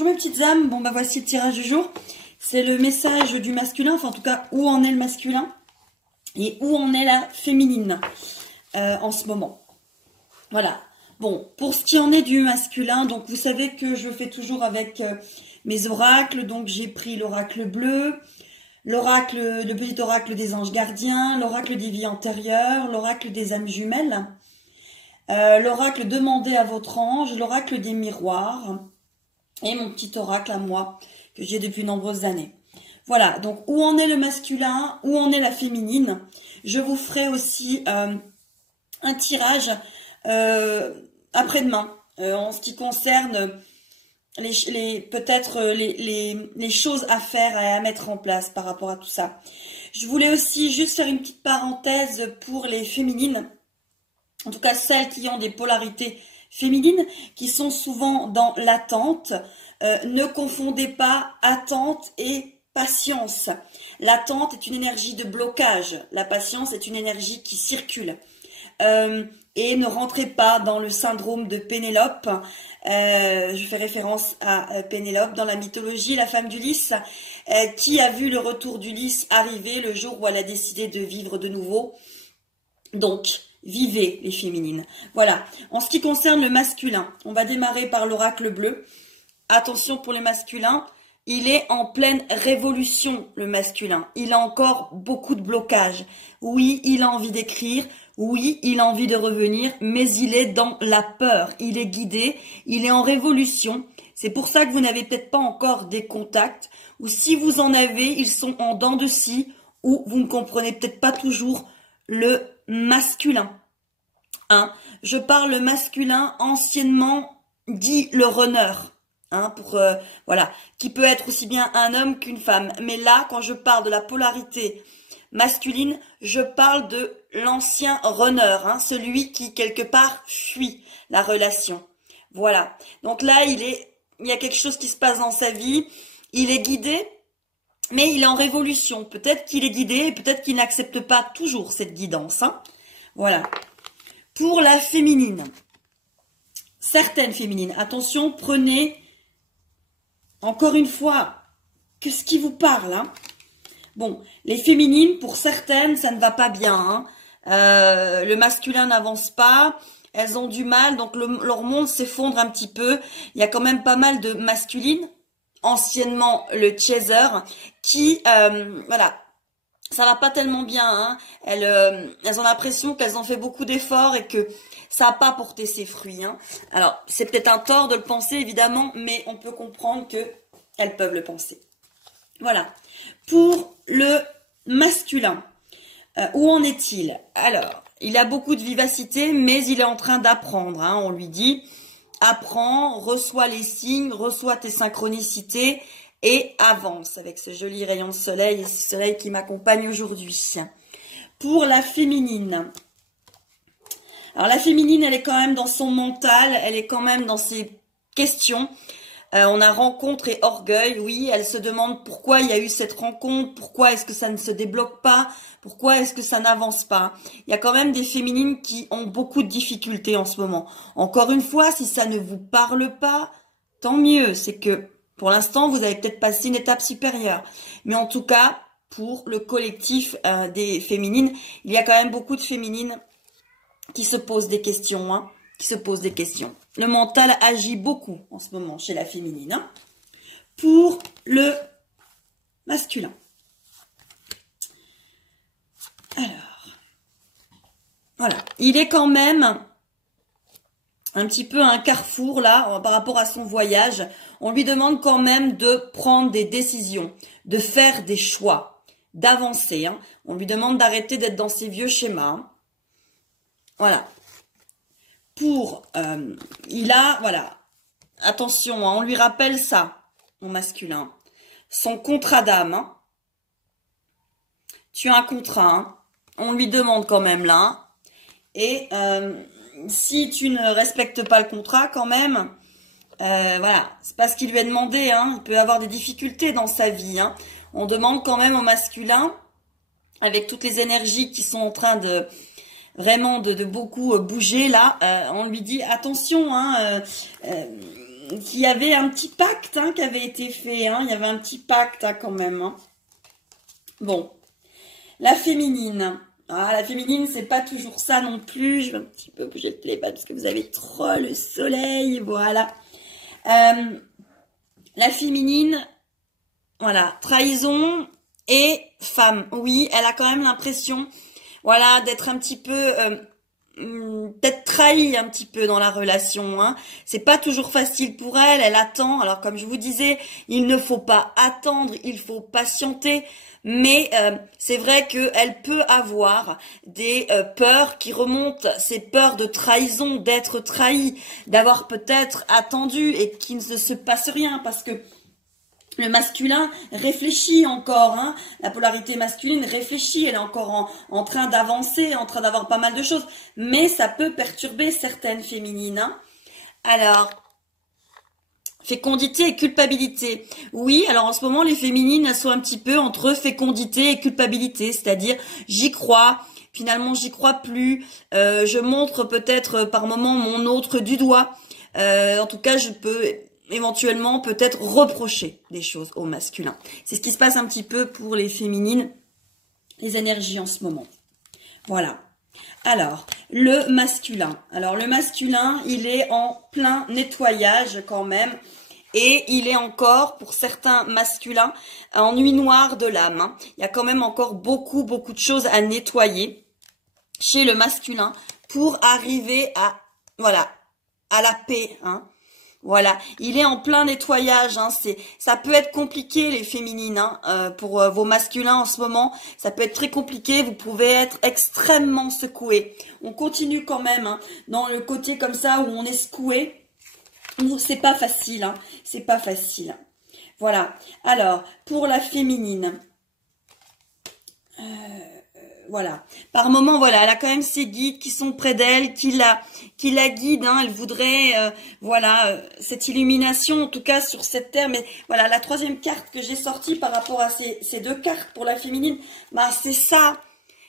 Bonjour mes petites âmes, bon bah voici le tirage du jour. C'est le message du masculin, enfin en tout cas où en est le masculin et où en est la féminine en ce moment. Voilà. Bon, pour ce qui en est du masculin, donc vous savez que je fais toujours avec mes oracles, donc j'ai pris l'oracle bleu, l'oracle, le petit oracle des anges gardiens, l'oracle des vies antérieures, l'oracle des âmes jumelles, l'oracle demandé à votre ange, l'oracle des miroirs et mon petit oracle à moi que j'ai depuis nombreuses années. Voilà, donc où en est le masculin, où en est la féminine. Je vous ferai aussi un tirage après-demain en ce qui concerne peut-être les choses à faire et à mettre en place par rapport à tout ça. Je voulais aussi juste faire une petite parenthèse pour les féminines, en tout cas celles qui ont des polarités féminines, qui sont souvent dans l'attente. Ne confondez pas attente et patience. L'attente est une énergie de blocage, la patience est une énergie qui circule. Et ne rentrez pas dans le syndrome de Pénélope. Je fais référence à Pénélope dans la mythologie, la femme d'Ulysse, qui a vu le retour d'Ulysse arriver le jour où elle a décidé de vivre de nouveau. Donc, vivez les féminines. Voilà. En ce qui concerne le masculin, on va démarrer par l'oracle bleu. Attention pour le masculin, il est en pleine révolution, le masculin. Il a encore beaucoup de blocages. Oui, il a envie d'écrire. Oui, il a envie de revenir, mais il est dans la peur. Il est guidé, il est en révolution. C'est pour ça que vous n'avez peut-être pas encore des contacts. Ou si vous en avez, ils sont en dents de scie. Ou vous ne comprenez peut-être pas toujours le masculin. Hein, je parle masculin anciennement dit le runner. Hein, voilà, qui peut être aussi bien un homme qu'une femme. Mais là, quand je parle de la polarité masculine, je parle de l'ancien runner, hein, celui qui quelque part fuit la relation. Voilà. Donc là, il y a quelque chose qui se passe dans sa vie. Il est guidé, mais il est en révolution. Peut-être qu'il est guidé et peut-être qu'il n'accepte pas toujours cette guidance. Hein. Voilà. Pour la féminine, certaines féminines, attention, prenez encore une fois que ce qui vous parle. Hein. Bon, les féminines, pour certaines, ça ne va pas bien. Hein. Le masculin n'avance pas. Elles ont du mal, donc leur monde s'effondre un petit peu. Il y a quand même pas mal de masculines, anciennement le chaser, qui, voilà, ça va pas tellement bien. Hein. Elles ont l'impression qu'elles ont fait beaucoup d'efforts et que ça n'a pas porté ses fruits. Hein. Alors, c'est peut-être un tort de le penser, évidemment, mais on peut comprendre qu'elles peuvent le penser. Voilà. Pour le masculin, où en est-il? Alors, il a beaucoup de vivacité, mais il est en train d'apprendre. Hein. On lui dit, apprends, reçois les signes, reçois tes synchronicités et avance avec ce joli rayon de soleil et ce soleil qui m'accompagne aujourd'hui. Pour la féminine. Alors, la féminine, elle est quand même dans son mental, elle est quand même dans ses questions. On a rencontre et orgueil, oui, elle se demande pourquoi il y a eu cette rencontre, pourquoi est-ce que ça ne se débloque pas, pourquoi est-ce que ça n'avance pas. Il y a quand même des féminines qui ont beaucoup de difficultés en ce moment. Encore une fois, si ça ne vous parle pas, tant mieux, c'est que pour l'instant, vous avez peut-être passé une étape supérieure. Mais en tout cas, pour le collectif des féminines, il y a quand même beaucoup de féminines qui se posent des questions, hein, qui se posent des questions. Le mental agit beaucoup en ce moment chez la féminine. Hein. Pour le masculin. Alors, voilà. Il est quand même un petit peu à un carrefour là par rapport à son voyage. On lui demande quand même de prendre des décisions, de faire des choix, d'avancer. Hein. On lui demande d'arrêter d'être dans ses vieux schémas. Hein. Voilà. Voilà, attention, hein, on lui rappelle ça, mon masculin, son contrat d'âme, hein. Tu as un contrat, hein. On lui demande quand même là, hein. Et si tu ne respectes pas le contrat quand même, voilà, c'est pas ce qu'il lui a demandé, hein. Il peut avoir des difficultés dans sa vie, hein. On demande quand même au masculin, avec toutes les énergies qui sont en train de vraiment de beaucoup bouger là, on lui dit attention, hein, qu'il y avait un petit pacte hein, qui avait été fait. Hein, il y avait un petit pacte hein, quand même. Hein. Bon, la féminine. Ah, la féminine, c'est pas toujours ça non plus. Je vais un petit peu bouger le téléphone parce que vous avez trop le soleil. Voilà. La féminine, voilà, trahison et femme. Oui, elle a quand même l'impression, voilà, d'être un petit peu, d'être trahie un petit peu dans la relation. Hein. C'est pas toujours facile pour elle. Elle attend. Alors comme je vous disais, il ne faut pas attendre, il faut patienter. Mais c'est vrai qu'elle peut avoir des peurs qui remontent, ces peurs de trahison, d'être trahie, d'avoir peut-être attendu et qu'il ne se passe rien parce que le masculin réfléchit encore, hein. La polarité masculine réfléchit, elle est encore en train d'avancer, en train d'avoir pas mal de choses, mais ça peut perturber certaines féminines. Hein. Alors, fécondité et culpabilité. Oui, alors en ce moment, les féminines, elles sont un petit peu entre fécondité et culpabilité, c'est-à-dire j'y crois, finalement j'y crois plus, je montre peut-être par moment mon autre du doigt, en tout cas je peux éventuellement peut-être reprocher des choses au masculin. C'est ce qui se passe un petit peu pour les féminines, les énergies en ce moment. Voilà. Alors, le masculin. Alors, le masculin, il est en plein nettoyage quand même. Et il est encore, pour certains masculins, en nuit noire de l'âme. Hein. Il y a quand même encore beaucoup de choses à nettoyer chez le masculin pour arriver à, voilà, à la paix, hein. Voilà, il est en plein nettoyage. Hein. Ça peut être compliqué les féminines hein, pour vos masculins en ce moment. Ça peut être très compliqué. Vous pouvez être extrêmement secoué. On continue quand même hein, dans le côté comme ça où on est secoué. C'est pas facile. Hein. C'est pas facile. Voilà. Alors pour la féminine. Voilà. Par moment, voilà, elle a quand même ses guides qui sont près d'elle, qui la guident. Hein. Elle voudrait, voilà, cette illumination, en tout cas sur cette terre. Mais voilà, la troisième carte que j'ai sortie par rapport à ces deux cartes pour la féminine, bah c'est ça,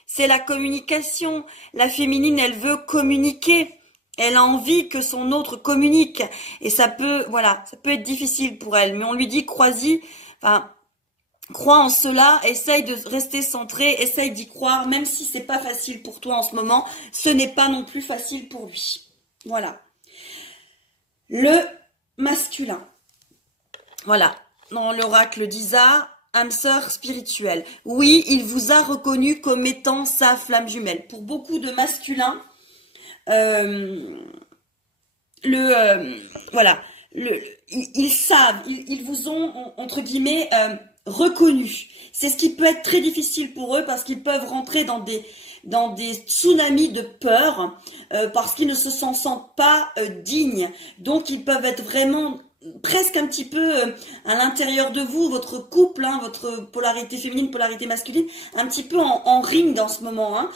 c'est la communication. La féminine, elle veut communiquer. Elle a envie que son autre communique. Et ça peut, voilà, ça peut être difficile pour elle. Mais on lui dit, crois-y, enfin. Crois en cela, essaye de rester centré, essaye d'y croire, même si c'est pas facile pour toi en ce moment, ce n'est pas non plus facile pour lui. Voilà. Le masculin. Voilà. Dans l'oracle d'Isa, âme sœur spirituelle. Oui, il vous a reconnu comme étant sa flamme jumelle. Pour beaucoup de masculins, voilà. Ils savent, ils vous ont, entre guillemets, reconnu. C'est ce qui peut être très difficile pour eux parce qu'ils peuvent rentrer dans des tsunamis de peur parce qu'ils ne se sentent pas dignes. Donc ils peuvent être vraiment presque un petit peu à l'intérieur de vous, votre couple, hein, votre polarité féminine, polarité masculine, un petit peu en ring dans ce moment. Hein.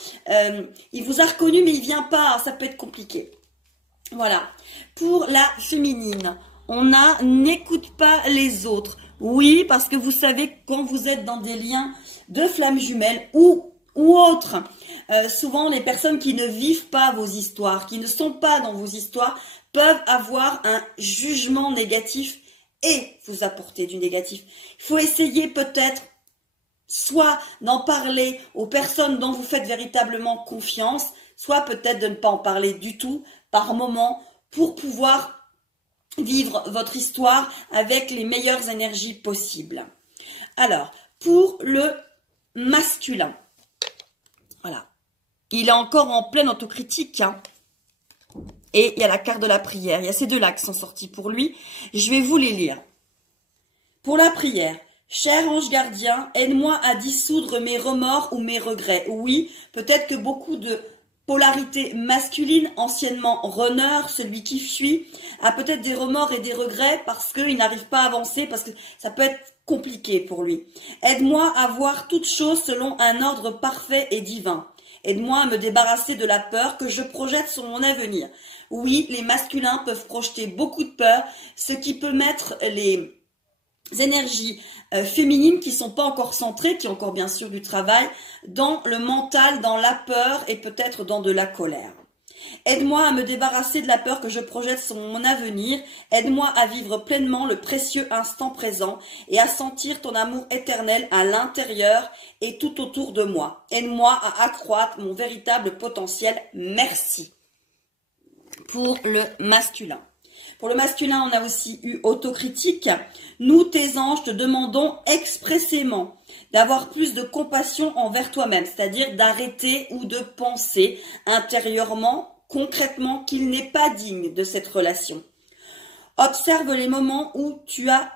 Il vous a reconnu mais il vient pas, ça peut être compliqué. Voilà. Pour la féminine, on a n'écoute pas les autres. Oui, parce que vous savez quand vous êtes dans des liens de flammes jumelles ou autres, souvent les personnes qui ne vivent pas vos histoires, qui ne sont pas dans vos histoires, peuvent avoir un jugement négatif et vous apporter du négatif. Il faut essayer peut-être soit d'en parler aux personnes dont vous faites véritablement confiance, soit peut-être de ne pas en parler du tout par moment pour pouvoir vivre votre histoire avec les meilleures énergies possibles. Alors, pour le masculin, voilà, il est encore en pleine autocritique, hein, et il y a la carte de la prière. Il y a ces deux-là qui sont sortis pour lui. Je vais vous les lire. Pour la prière, cher ange gardien, aide-moi à dissoudre mes remords ou mes regrets. Oui, peut-être que beaucoup de polarité masculine, anciennement runner, celui qui fuit, a peut-être des remords et des regrets parce qu'il n'arrive pas à avancer, parce que ça peut être compliqué pour lui. Aide-moi à voir toutes choses selon un ordre parfait et divin. Aide-moi à me débarrasser de la peur que je projette sur mon avenir. Oui, les masculins peuvent projeter beaucoup de peur, ce qui peut mettre les énergies féminines qui sont pas encore centrées, qui ont encore bien sûr du travail, dans le mental, dans la peur et peut-être dans de la colère. Aide-moi à me débarrasser de la peur que je projette sur mon avenir. Aide-moi à vivre pleinement le précieux instant présent et à sentir ton amour éternel à l'intérieur et tout autour de moi. Aide-moi à accroître mon véritable potentiel. Merci. Pour le masculin. Pour le masculin, on a aussi eu autocritique. Nous, tes anges, te demandons expressément d'avoir plus de compassion envers toi-même, c'est-à-dire d'arrêter ou de penser intérieurement, concrètement, qu'il n'est pas digne de cette relation. Observe les moments où tu as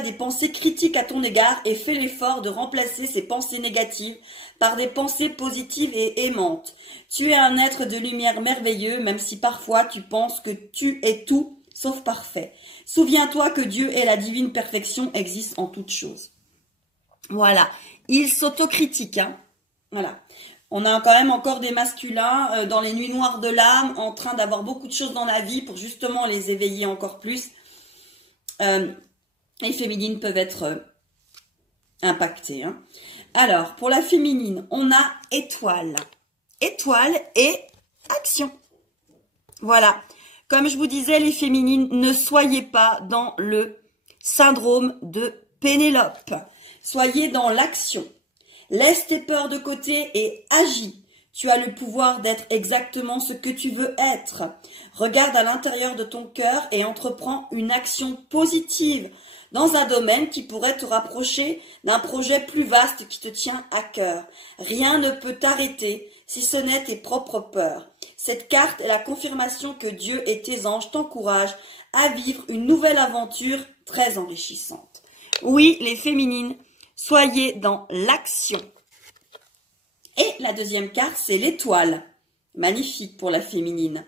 des pensées critiques à ton égard et fais l'effort de remplacer ces pensées négatives par des pensées positives et aimantes. Tu es un être de lumière merveilleux, même si parfois tu penses que tu es tout sauf parfait. Souviens-toi que Dieu et la divine perfection existent en toutes choses. Voilà. Il s'autocritique, hein. Voilà. On a quand même encore des masculins dans les nuits noires de l'âme, en train d'avoir beaucoup de choses dans la vie pour justement les éveiller encore plus. Les féminines peuvent être impactées, hein. Alors, pour la féminine, on a étoile. Étoile et action. Voilà. Comme je vous disais, les féminines, ne soyez pas dans le syndrome de Pénélope. Soyez dans l'action. Laisse tes peurs de côté et agis. Tu as le pouvoir d'être exactement ce que tu veux être. Regarde à l'intérieur de ton cœur et entreprends une action positive dans un domaine qui pourrait te rapprocher d'un projet plus vaste qui te tient à cœur. Rien ne peut t'arrêter si ce n'est tes propres peurs. Cette carte est la confirmation que Dieu et tes anges t'encouragent à vivre une nouvelle aventure très enrichissante. Oui, les féminines, soyez dans l'action. Et la deuxième carte, c'est l'étoile. Magnifique pour la féminine.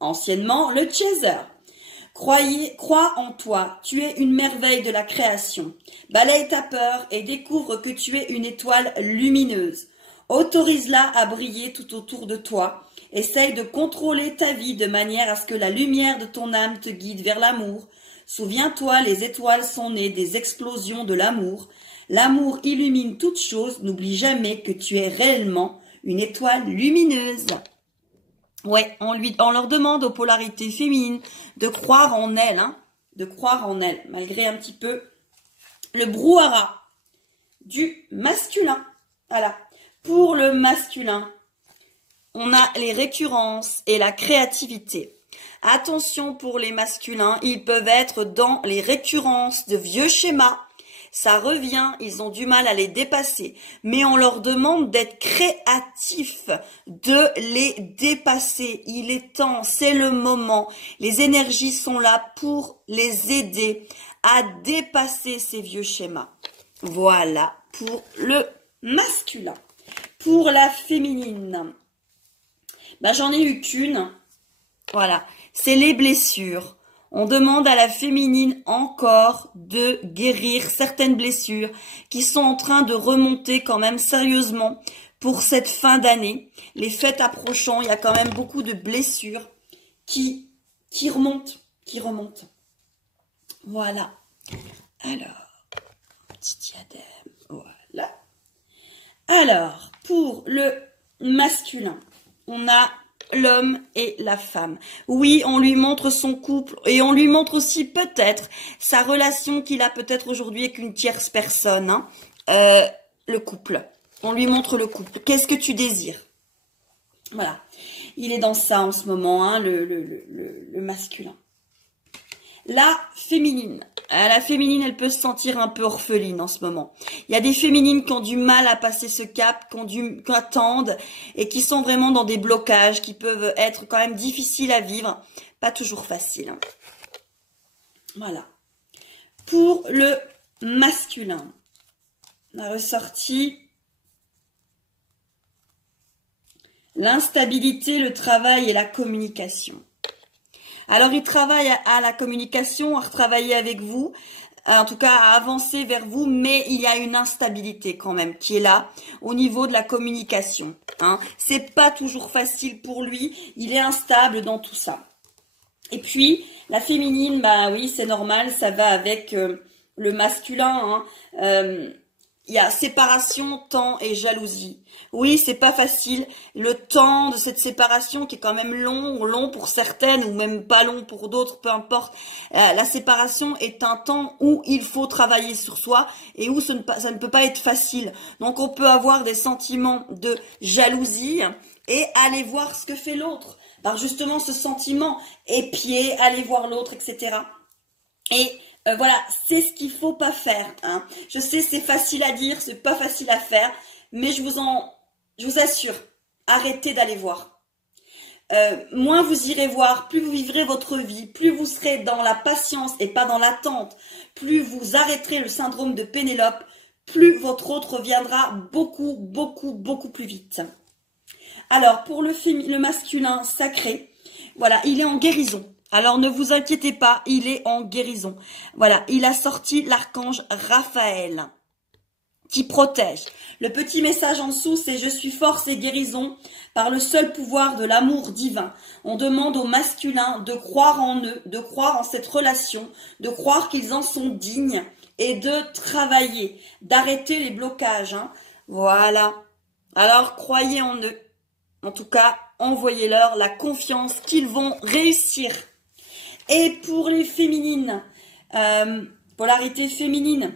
Anciennement, le chaser. Crois en toi, tu es une merveille de la création. Balaye ta peur et découvre que tu es une étoile lumineuse. Autorise-la à briller tout autour de toi. Essaye de contrôler ta vie de manière à ce que la lumière de ton âme te guide vers l'amour. Souviens-toi, les étoiles sont nées des explosions de l'amour. L'amour illumine toute chose. N'oublie jamais que tu es réellement une étoile lumineuse. Ouais, on leur demande aux polarités féminines de croire en elles, hein, de croire en elles, malgré un petit peu le brouhaha du masculin. Voilà. Pour le masculin, on a les récurrences et la créativité. Attention pour les masculins, ils peuvent être dans les récurrences de vieux schémas. Ça revient, ils ont du mal à les dépasser. Mais on leur demande d'être créatifs, de les dépasser. Il est temps, c'est le moment. Les énergies sont là pour les aider à dépasser ces vieux schémas. Voilà pour le masculin. Pour la féminine, j'en ai eu qu'une. Voilà, c'est les blessures. On demande à la féminine encore de guérir certaines blessures qui sont en train de remonter quand même sérieusement pour cette fin d'année. Les fêtes approchant, il y a quand même beaucoup de blessures qui remontent. Voilà. Alors, petit diadème, voilà. Alors, pour le masculin, on a l'homme et la femme. Oui, on lui montre son couple et on lui montre aussi peut-être sa relation qu'il a peut-être aujourd'hui avec une tierce personne. Hein. Le couple. On lui montre le couple. Qu'est-ce que tu désires? Voilà. Il est dans ça en ce moment, hein, le masculin. La féminine. La féminine, elle peut se sentir un peu orpheline en ce moment. Il y a des féminines qui ont du mal à passer ce cap, qui attendent et qui sont vraiment dans des blocages qui peuvent être quand même difficiles à vivre. Pas toujours facile. Hein. Voilà. Pour le masculin, on a ressorti l'instabilité, le travail et la communication. Alors, il travaille à la communication, à retravailler avec vous, en tout cas à avancer vers vous, mais il y a une instabilité quand même qui est là au niveau de la communication. Hein. C'est pas toujours facile pour lui, il est instable dans tout ça. Et puis, la féminine, oui, c'est normal, ça va avec le masculin. Hein. il y a séparation, temps et jalousie. Oui, c'est pas facile. Le temps de cette séparation qui est quand même long pour certaines ou même pas long pour d'autres, peu importe. La séparation est un temps où il faut travailler sur soi et où ça ne peut pas être facile. Donc on peut avoir des sentiments de jalousie et aller voir ce que fait l'autre. Par justement ce sentiment, épier, aller voir l'autre, etc. Et voilà, c'est ce qu'il faut pas faire. Hein. Je sais, c'est facile à dire, c'est pas facile à faire, mais je vous assure, arrêtez d'aller voir. Moins vous irez voir, plus vous vivrez votre vie, plus vous serez dans la patience et pas dans l'attente, plus vous arrêterez le syndrome de Pénélope, plus votre autre reviendra beaucoup plus vite. Alors, pour le masculin sacré, voilà, il est en guérison. Alors, ne vous inquiétez pas, il est en guérison. Voilà, il a sorti l'archange Raphaël qui protège. Le petit message en dessous, c'est « Je suis force et guérison par le seul pouvoir de l'amour divin ». On demande aux masculins de croire en eux, de croire en cette relation, de croire qu'ils en sont dignes et de travailler, d'arrêter les blocages. Hein. Voilà. Alors, croyez en eux. En tout cas, envoyez-leur la confiance qu'ils vont réussir. Et pour les féminines, polarité féminine,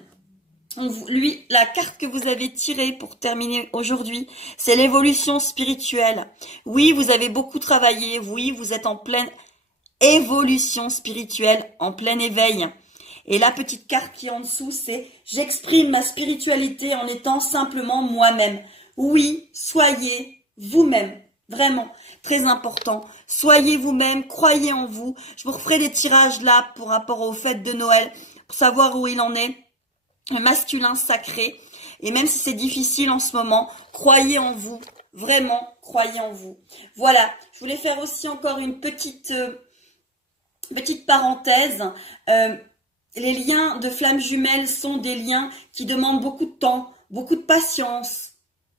lui, la carte que vous avez tirée pour terminer aujourd'hui, c'est l'évolution spirituelle. Oui, vous avez beaucoup travaillé. Oui, vous êtes en pleine évolution spirituelle, en plein éveil. Et la petite carte qui est en dessous, c'est « J'exprime ma spiritualité en étant simplement moi-même ». Oui, soyez vous-même. Vraiment, très important. Soyez vous-même, croyez en vous. Je vous referai des tirages là pour rapport aux fêtes de Noël, pour savoir où il en est. Un masculin sacré. Et même si c'est difficile en ce moment, croyez en vous. Vraiment, croyez en vous. Voilà, je voulais faire aussi encore une petite parenthèse. Les liens de flammes jumelles sont des liens qui demandent beaucoup de temps, beaucoup de patience,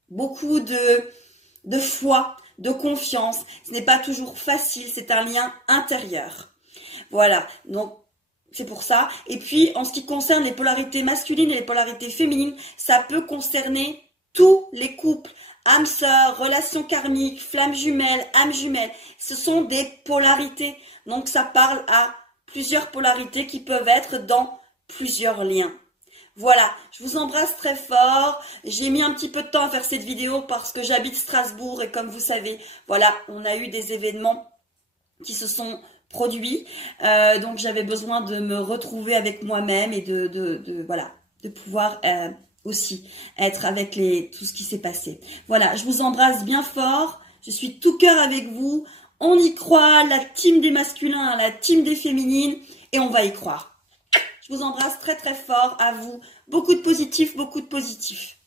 beaucoup de foi, de confiance. Ce n'est pas toujours facile, c'est un lien intérieur. Voilà, donc c'est pour ça. Et puis, en ce qui concerne les polarités masculines et les polarités féminines, ça peut concerner tous les couples. Âme sœur, relations karmiques, flammes jumelles, âmes jumelles. Ce sont des polarités. Donc, ça parle à plusieurs polarités qui peuvent être dans plusieurs liens. Voilà, je vous embrasse très fort. J'ai mis un petit peu de temps à faire cette vidéo parce que j'habite Strasbourg et comme vous savez, voilà, on a eu des événements qui se sont produits. Donc j'avais besoin de me retrouver avec moi-même et voilà, de pouvoir aussi être avec tout ce qui s'est passé. Voilà, je vous embrasse bien fort. Je suis tout cœur avec vous. On y croit, la team des masculins, la team des féminines et on va y croire. Je vous embrasse très très fort, à vous. Beaucoup de positifs, beaucoup de positifs.